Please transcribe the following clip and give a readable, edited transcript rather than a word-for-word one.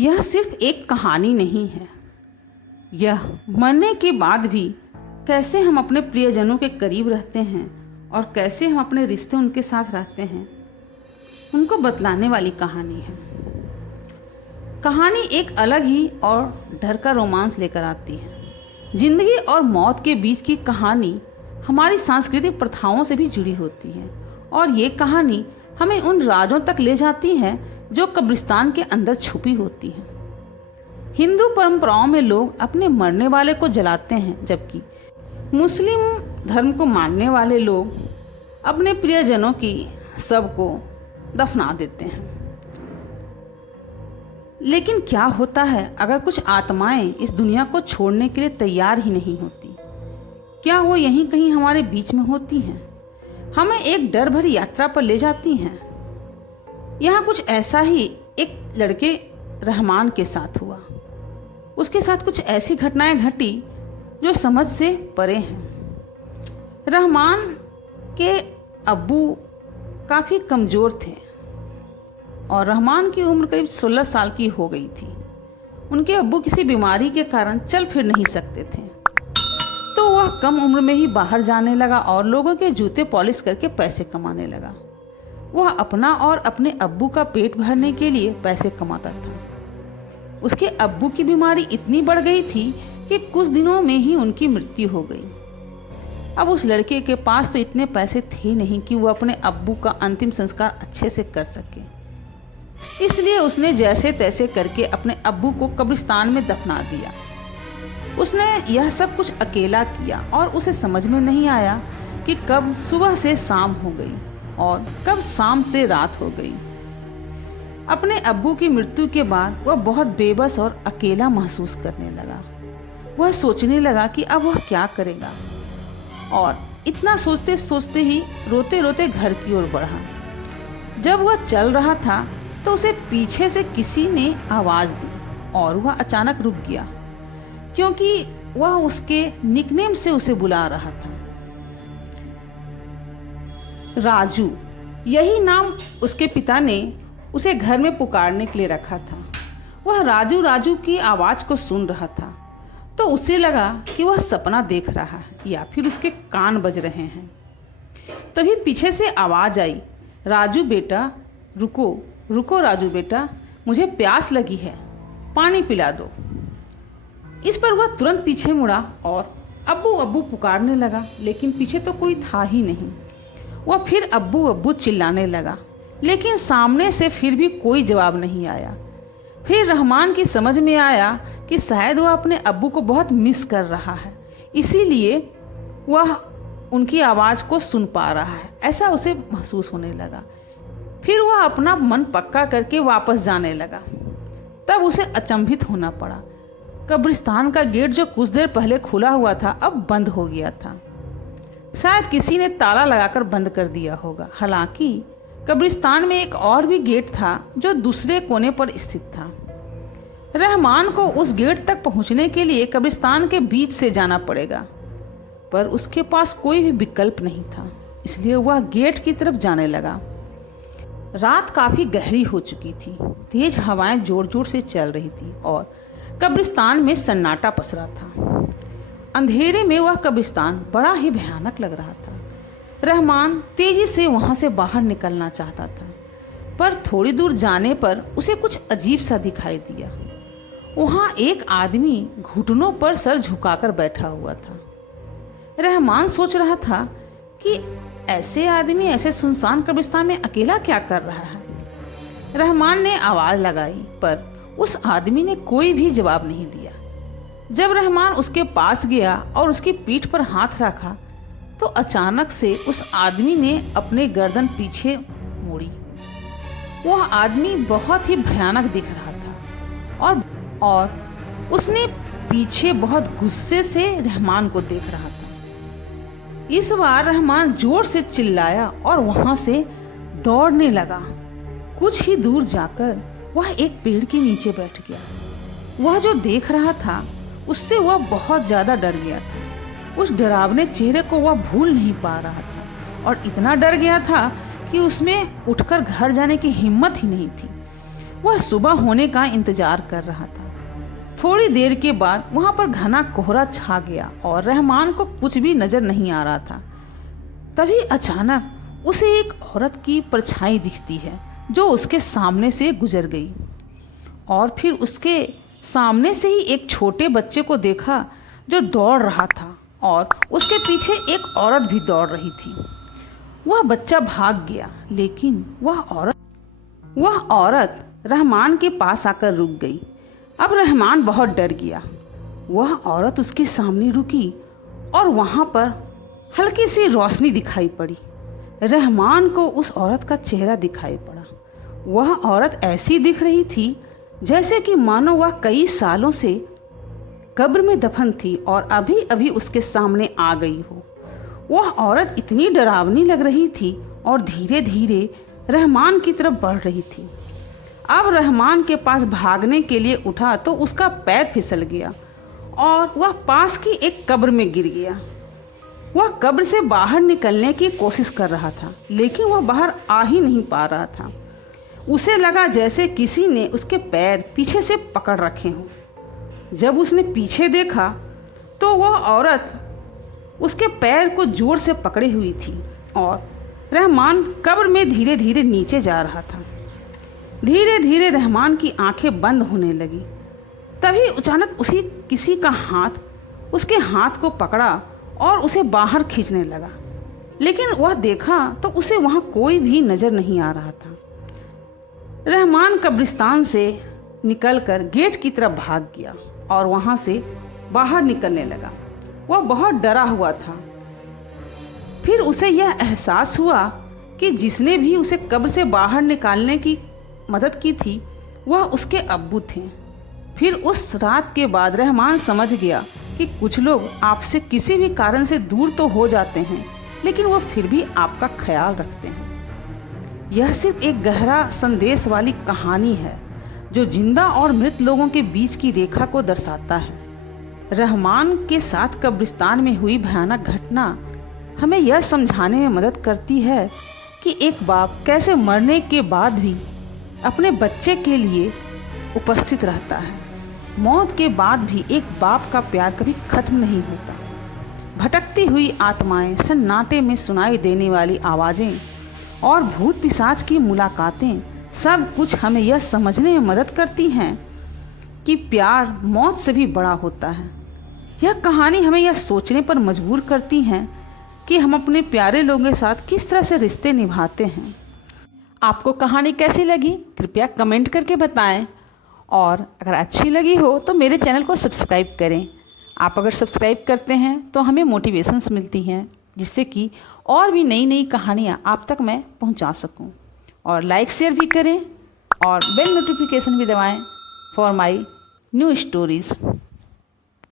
यह सिर्फ एक कहानी नहीं है। यह मरने के बाद भी कैसे हम अपने प्रियजनों के करीब रहते हैं और कैसे हम अपने रिश्ते उनके साथ रहते हैं, उनको बतलाने वाली कहानी है। कहानी एक अलग ही और डर का रोमांस लेकर आती है। जिंदगी और मौत के बीच की कहानी हमारी सांस्कृतिक प्रथाओं से भी जुड़ी होती है और ये कहानी हमें उन राजों तक ले जाती है जो कब्रिस्तान के अंदर छुपी होती हैं। हिंदू परंपराओं में लोग अपने मरने वाले को जलाते हैं, जबकि मुस्लिम धर्म को मानने वाले लोग अपने प्रियजनों की शव को दफना देते हैं। लेकिन क्या होता है अगर कुछ आत्माएं इस दुनिया को छोड़ने के लिए तैयार ही नहीं होती? क्या वो यहीं कहीं हमारे बीच में होती हैं, हमें एक डर भरी यात्रा पर ले जाती हैं? यहाँ कुछ ऐसा ही एक लड़के रहमान के साथ हुआ। उसके साथ कुछ ऐसी घटनाएं घटी जो समझ से परे हैं। रहमान के अब्बू काफ़ी कमज़ोर थे और रहमान की उम्र करीब 16 साल की हो गई थी। उनके अब्बू किसी बीमारी के कारण चल फिर नहीं सकते थे, तो वह कम उम्र में ही बाहर जाने लगा और लोगों के जूते पॉलिश करके पैसे कमाने लगा। वह अपना और अपने अब्बू का पेट भरने के लिए पैसे कमाता था। उसके अब्बू की बीमारी इतनी बढ़ गई थी कि कुछ दिनों में ही उनकी मृत्यु हो गई। अब उस लड़के के पास तो इतने पैसे थे नहीं कि वह अपने अब्बू का अंतिम संस्कार अच्छे से कर सके। इसलिए उसने जैसे तैसे करके अपने अब्बू को कब्रिस्तान में दफना दिया। उसने यह सब कुछ अकेला किया और उसे समझ में नहीं आया कि कब सुबह से शाम हो गई और कब शाम से रात हो गई। अपने अब्बू की मृत्यु के बाद वह बहुत बेबस और अकेला महसूस करने लगा। वह सोचने लगा कि अब वह क्या करेगा, और इतना सोचते सोचते ही रोते रोते घर की ओर बढ़ा। जब वह चल रहा था तो उसे पीछे से किसी ने आवाज़ दी और वह अचानक रुक गया, क्योंकि वह उसके निकनेम से उसे बुला रहा था। राजू, यही नाम उसके पिता ने उसे घर में पुकारने के लिए रखा था। वह राजू राजू की आवाज़ को सुन रहा था तो उसे लगा कि वह सपना देख रहा है या फिर उसके कान बज रहे हैं। तभी पीछे से आवाज़ आई, राजू बेटा रुको, रुको राजू बेटा, मुझे प्यास लगी है, पानी पिला दो। इस पर वह तुरंत पीछे मुड़ा और अब्बू अब्बू पुकारने लगा, लेकिन पीछे तो कोई था ही नहीं। वह फिर अब्बू अब्बू चिल्लाने लगा, लेकिन सामने से फिर भी कोई जवाब नहीं आया। फिर रहमान की समझ में आया कि शायद वह अपने अब्बू को बहुत मिस कर रहा है, इसीलिए वह उनकी आवाज़ को सुन पा रहा है, ऐसा उसे महसूस होने लगा। फिर वह अपना मन पक्का करके वापस जाने लगा। तब उसे अचंभित होना पड़ा। कब्रिस्तान का गेट जो कुछ देर पहले खुला हुआ था अब बंद हो गया था। शायद किसी ने ताला लगाकर बंद कर दिया होगा। हालांकि कब्रिस्तान में एक और भी गेट था जो दूसरे कोने पर स्थित था। रहमान को उस गेट तक पहुंचने के लिए कब्रिस्तान के बीच से जाना पड़ेगा, पर उसके पास कोई भी विकल्प नहीं था, इसलिए वह गेट की तरफ जाने लगा। रात काफ़ी गहरी हो चुकी थी, तेज हवाएं जोर जोर से चल रही थी और कब्रिस्तान में सन्नाटा पसरा था। अंधेरे में वह कब्रिस्तान बड़ा ही भयानक लग रहा था। रहमान तेजी से वहां से बाहर निकलना चाहता था, पर थोड़ी दूर जाने पर उसे कुछ अजीब सा दिखाई दिया। वहां एक आदमी घुटनों पर सर झुकाकर बैठा हुआ था। रहमान सोच रहा था कि ऐसे आदमी ऐसे सुनसान कब्रिस्तान में अकेला क्या कर रहा है। रहमान ने आवाज़ लगाई, पर उस आदमी ने कोई भी जवाब नहीं दिया। जब रहमान उसके पास गया और उसकी पीठ पर हाथ रखा तो अचानक से उस आदमी ने अपने गर्दन पीछे मोड़ी। वह आदमी बहुत ही भयानक दिख रहा था और उसने पीछे बहुत गुस्से से रहमान को देख रहा था। इस बार रहमान जोर से चिल्लाया और वहां से दौड़ने लगा। कुछ ही दूर जाकर वह एक पेड़ के नीचे बैठ गया। वह जो देख रहा था उससे वह बहुत ज़्यादा डर गया था। उस डरावने चेहरे को वह भूल नहीं पा रहा था और इतना डर गया था कि उसमें उठकर घर जाने की हिम्मत ही नहीं थी। वह सुबह होने का इंतजार कर रहा था। थोड़ी देर के बाद वहां पर घना कोहरा छा गया और रहमान को कुछ भी नजर नहीं आ रहा था। तभी अचानक उसे एक औरत की परछाई दिखती है जो उसके सामने से गुजर गई, और फिर उसके सामने से ही एक छोटे बच्चे को देखा जो दौड़ रहा था और उसके पीछे एक औरत भी दौड़ रही थी। वह बच्चा भाग गया, लेकिन वह औरत रहमान के पास आकर रुक गई। अब रहमान बहुत डर गया। वह औरत उसके सामने रुकी और वहाँ पर हल्की सी रोशनी दिखाई पड़ी। रहमान को उस औरत का चेहरा दिखाई पड़ा। वह औरत ऐसी दिख रही थी जैसे कि मानो वह कई सालों से कब्र में दफन थी और अभी अभी उसके सामने आ गई हो। वह औरत इतनी डरावनी लग रही थी और धीरे धीरे रहमान की तरफ बढ़ रही थी। अब रहमान के पास भागने के लिए उठा तो उसका पैर फिसल गया और वह पास की एक कब्र में गिर गया। वह कब्र से बाहर निकलने की कोशिश कर रहा था, लेकिन वह बाहर आ ही नहीं पा रहा था। उसे लगा जैसे किसी ने उसके पैर पीछे से पकड़ रखे हों। जब उसने पीछे देखा तो वह औरत उसके पैर को जोर से पकड़े हुई थी और रहमान कब्र में धीरे धीरे नीचे जा रहा था। धीरे धीरे रहमान की आंखें बंद होने लगी। तभी अचानक किसी का हाथ उसके हाथ को पकड़ा और उसे बाहर खींचने लगा, लेकिन वह देखा तो उसे वहाँ कोई भी नज़र नहीं आ रहा था। रहमान कब्रिस्तान से निकलकर गेट की तरफ भाग गया और वहाँ से बाहर निकलने लगा। वह बहुत डरा हुआ था। फिर उसे यह एहसास हुआ कि जिसने भी उसे कब्र से बाहर निकालने की मदद की थी वह उसके अब्बू थे। फिर उस रात के बाद रहमान समझ गया कि कुछ लोग आपसे किसी भी कारण से दूर तो हो जाते हैं, लेकिन वह फिर भी आपका ख्याल रखते हैं। यह सिर्फ एक गहरा संदेश वाली कहानी है जो जिंदा और मृत लोगों के बीच की रेखा को दर्शाता है। रहमान के साथ कब्रिस्तान में हुई भयानक घटना हमें यह समझाने में मदद करती है कि एक बाप कैसे मरने के बाद भी अपने बच्चे के लिए उपस्थित रहता है। मौत के बाद भी एक बाप का प्यार कभी खत्म नहीं होता। भटकती हुई आत्माएं, सन्नाटे में सुनाई देने वाली आवाज़ें और भूत पिशाच की मुलाकातें सब कुछ हमें यह समझने में मदद करती हैं कि प्यार मौत से भी बड़ा होता है। यह कहानी हमें यह सोचने पर मजबूर करती हैं कि हम अपने प्यारे लोगों के साथ किस तरह से रिश्ते निभाते हैं। आपको कहानी कैसी लगी कृपया कमेंट करके बताएं, और अगर अच्छी लगी हो तो मेरे चैनल को सब्सक्राइब करें। आप अगर सब्सक्राइब करते हैं तो हमें मोटिवेशंस मिलती हैं, जिससे कि और भी नई नई कहानियाँ आप तक मैं पहुंचा सकूं। और लाइक शेयर भी करें और बेल नोटिफिकेशन भी दबाएं फॉर माय न्यू स्टोरीज़।